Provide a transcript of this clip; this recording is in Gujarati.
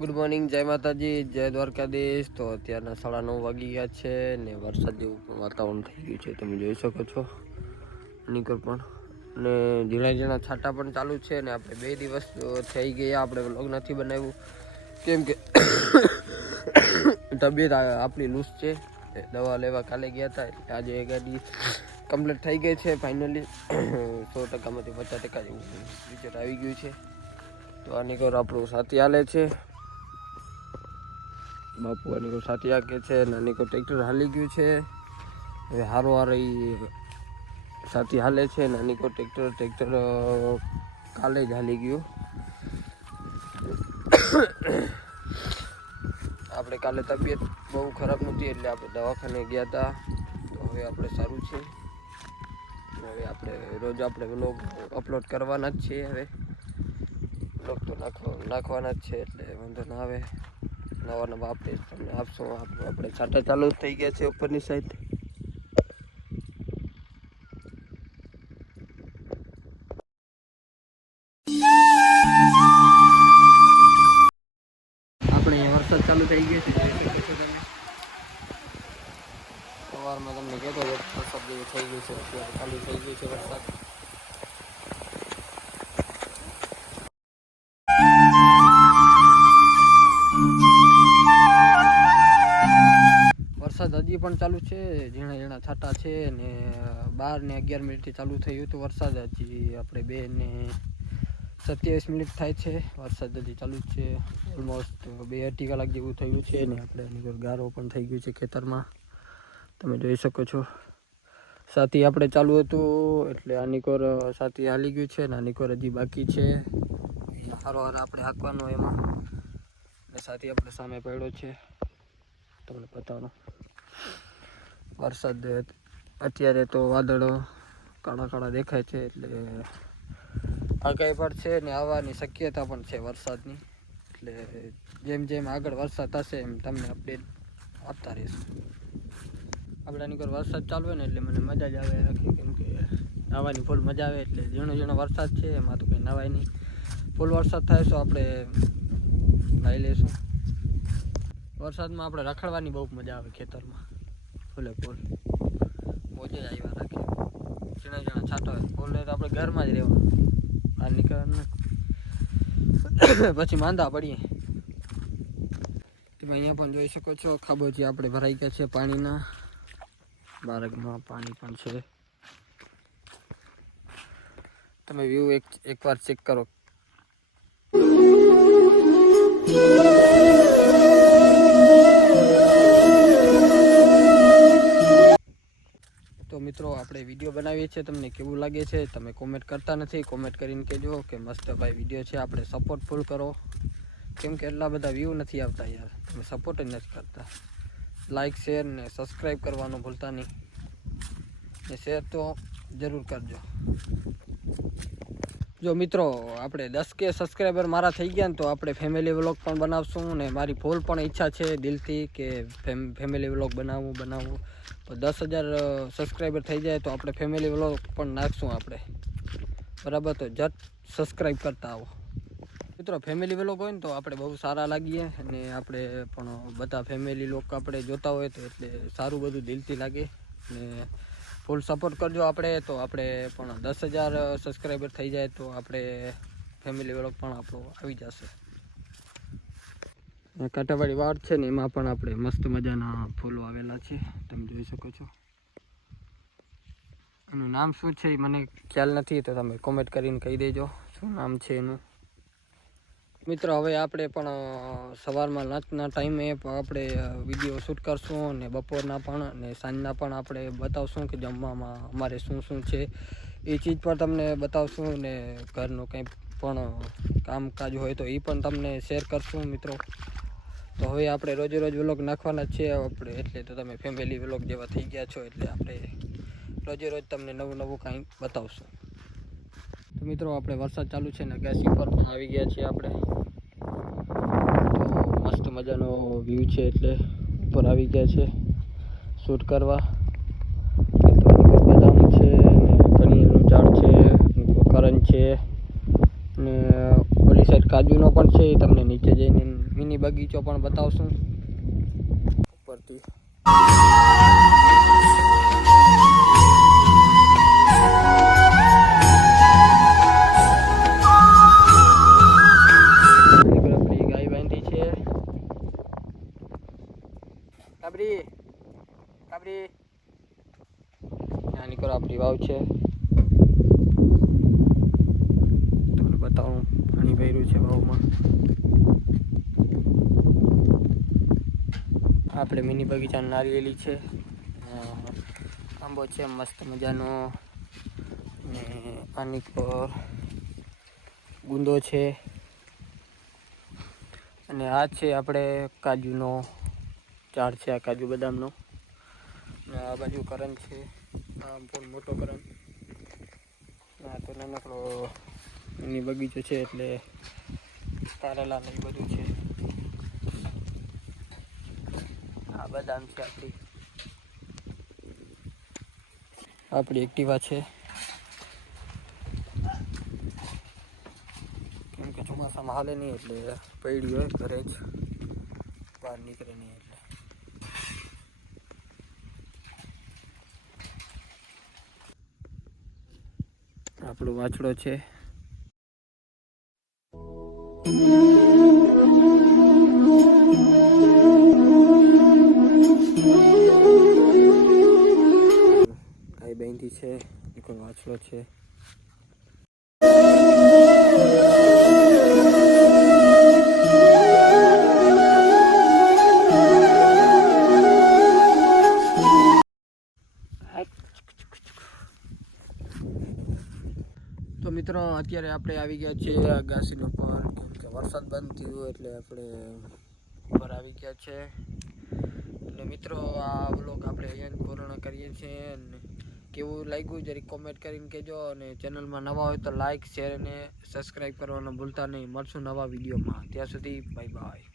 ગુડ મોર્નિંગ જય માતાજી, જય દ્વારકાધીશ. તો અત્યારના સાડા નવ વાગી ગયા છે ને વરસાદ જેવું વાતાવરણ થઈ ગયું છે, તમે જોઈ શકો છો. નીકળ પણ. ને ઝીણા ઝીણા છાંટા પણ ચાલુ છે ને આપણે બે દિવસ થઈ ગયા, આપણે વ્લોગ નથી બનાવ્યું. કેમ કે તબિયત આપણી લૂઝ છે. દવા લેવા કાલે ગયા હતા આજે ગાડી કમ્પ્લીટ થઈ ગઈ છે ફાઇનલી સો ટકામાંથી પચાસ ટકા જેવું રિઝલ્ટ આવી ગયું છે. તો આ નીકળ આપણું સાથી હાલે છે. બાપુ એની સાથી આકે છે, નાની કોઈ ટ્રેક્ટર હાલી ગયું છે. હવે હારો હારે સાથી હાલે છે, નાની કોઈ ટ્રેક્ટર ટ્રેક્ટર કાલે જ હાલી ગયું. આપણે કાલે તબિયત બહુ ખરાબ નહોતી, એટલે આપણે દવાખાને ગયા હતા તો હવે આપણે સારું છે. હવે આપણે રોજ આપણે વ્લોગ અપલોડ કરવાના જ છીએ હવે. વ્લોગ તો નાખવા, નાખવાના જ છે, એટલે વાંધો ના આવે. નવા નવા અપડેટ તમને આપશું. આપ- આપણે છાંટા ચાલુ થઈ ગયા છે ઉપરની સાઈડ ચાલુ થઈ ગયો છે. સવારમાં તમને કહેતો વરસાદ જેવું થઈ ગયું છે. અત્યારે ચાલુ થઈ ગયું છે વરસાદ. હજી પણ ચાલુ છે, ઝીણા ઝીણા છાંટા છે ને, બાર ને અગિયાર મિનિટથી ચાલુ થયું હતું વરસાદ. હજી આપણે બે ને સત્યાવીસ મિનિટ થાય છે, વરસાદ હજી ચાલુ જ છે. ઓલમોસ્ટ બે અઢી કલાક જેવું થયું છે ને, આપણે એની ગારો પણ થઈ ગયું છે ખેતરમાં. તમે જોઈ શકો છો. સાથી આપણે ચાલુ હતું, એટલે આનીકોર સાથી હાલી ગયું છે ને આનીકોર હજી બાકી છે. હારો હાર આપણે હાંકવાનો એમાં. ને સાથી આપણે સામે પડ્યો છે. તમને બતાવવાનો. વરસાદ અત્યારે તો વાદળો કાળા કાળા દેખાય છે એટલે આગાહી પણ છે ને આવવાની શક્યતા પણ છે વરસાદની. એટલે જેમ જેમ આગળ વરસાદ થશે એમ તમને અપડેટ આપતા રહીશું. આપણે ઘર વરસાદ ચાલુ ને એટલે મને મજા જ આવે રાખી કેમ કે નાવાની ફૂલ મજા આવે એટલે ઝીણો ઝીણો વરસાદ છે, એમાં તો કંઈ નવાય નહીં. ફૂલ વરસાદ થાય તો આપણે નાહી લઈશું. વરસાદમાં આપણે રખડવાની બહુ મજા આવે ખેતરમાં. ફૂલે ફૂલ મોજે જ આવ્યા રાખે. ઝીણા ઝીણા છાંટો હોય. ફૂલ તો આપણે ઘરમાં જ રહેવાનું. બહાર નીકળવાનું પછી માંદા પડીએ. તમે અહીંયા પણ જોઈ શકો છો ખાબોચી આપણે ભરાઈ ગયા છે પાણીના. બારગમાં પાણી પણ છે. તમે વ્યૂ એક એકવાર ચેક કરો. મિત્રો, આપણે વીડિયો બનાવીએ છીએ. તમને કેવું લાગે છે, તમે કોમેન્ટ કરતા નથી. કોમેન્ટ કરીને કહેજો કે મસ્ત ભાઈ વીડિયો છે. આપણે સપોર્ટ ફૂલ કરો. કેમ કે એટલા બધા વ્યૂ નથી આવતા યાર. તમે સપોર્ટ જ નથી કરતા. લાઈક શેર ને સબસ્ક્રાઈબ કરવાનું ભૂલતા નહીં. ને શેર તો જરૂર કરજો. જો મિત્રો, આપણે દસ કે સબસ્ક્રાઈબર મારા થઈ ગયા ને તો આપણે ફેમિલી વ્લોગ પણ બનાવશું ને મારી ફૂલ પણ ઈચ્છા છે દિલથી કે ફેમ ફેમિલી વ્લોગ બનાવવું બનાવવું તો દસ હજાર સબસ્ક્રાઈબર થઈ જાય તો આપણે ફેમિલી વ્લોગ પણ નાખશું આપણે. બરાબર? તો જટ સબસ્ક્રાઈબ કરતા આવો. મિત્રો ફેમિલી વ્લોગ હોય ને તો આપણે બહુ સારા લાગીએ અને આપણે પણ બધા ફેમિલી લોકો આપણે જોતા હોય તો એટલે સારું બધું દિલથી લાગે. ને ફૂલ સપોર્ટ કરજો આપણે, તો આપણે પણ દસ હજાર સબસ્ક્રાઈબર થઈ જાય તો આપણે ફેમિલી વ્લોગ પણ આપણો આવી જશે. આ કાંઠાવાળી વાડ છે ને એમાં પણ આપણે મસ્ત મજાના ફૂલો આવેલા છે. તમે જોઈ શકો છો. એનું નામ શું છે એ મને ખ્યાલ નથી, તો તમે કોમેન્ટ કરીને કહી દેજો. શું નામ છે એનું? મિત્રો, હવે આપણે પણ સવારમાં લંચના ટાઈમે આપણે વીડિયો શૂટ કરશું અને બપોરના પણ અને સાંજના પણ આપણે બતાવશું કે જમવામાં અમારે શું શું છે. એ ચીજ પણ તમને બતાવશું અને ઘરનું કંઈ પણ કામકાજ હોય તો એ પણ તમને શેર કરશું મિત્રો. તો હવે આપણે રોજે રોજ વ્લોગ નાખવાના છે આપણે, એટલે તો તમે ફેમિલી વ્લોગ જેવા થઈ ગયા છો, એટલે આપણે રોજે રોજ તમને નવું નવું કાંઈ બતાવશું. તો મિત્રો, આપણે વરસાદ ચાલુ છે ને અગાસી પર આવી ગયા છીએ આપણે. મસ્ત મજાનો વ્યૂ છે, એટલે ઉપર આવી ગયા છે શૂટ કરવા. બદામ છે ને કણીયાનું ઝાડ છે કરંજ છે, ને ઓલી સાઈડ કાજુનો પણ છે તમને નીચે જઈને મિની બગીચો પણ બતાવશું. ઉપરથી. કાબરી કાબરી. નાની કરો આપણી વાવ છે. તમને બતાવું ઘણી ભર્યું છે વાવમાં. આપણે મિની બગીચા નારિયેલી છે. આંબો છે, મસ્ત મજાનો. ને આની પર ગુંદો છે. અને આ છે આપણે કાજુનો ઝાડ છે, આ કાજુ બદામનો. ને આ બાજુ કરણ છે. આમ પણ મોટો કરણ. આ તો નાનકડો એની બગીચો છે એટલે કારેલા ને બધું છે. આ બદામ છે આપણી આપણી એક્ટિવા છે. કેમ કે ચોમાસામાં હાલે નહીં એટલે પડ્યું હોય ઘરે જ. બહાર નીકળે નહીં એટલે. આપણો વાછડો છે. ગાય બેંધી છે એક વાછડો છે. તો મિત્રો, અત્યારે આપણે આવી ગયા છીએ અગાસીનો પર. કે વરસાદ બંધ થયો એટલે આપણે ઉપર આવી ગયા છે. અને મિત્રો, આ બ્લોગ આપણે અહીંયા પૂર્ણ કરીએ છીએ અને કેવું લાગ્યું? જરી કોમેન્ટ કરીને કહેજો અને ચેનલમાં નવા હોય તો લાઇક શેર અને સબસ્ક્રાઈબ કરવાનું ભૂલતા નહીં. મળશું નવા વિડીયોમાં ત્યાં સુધી બાય બાય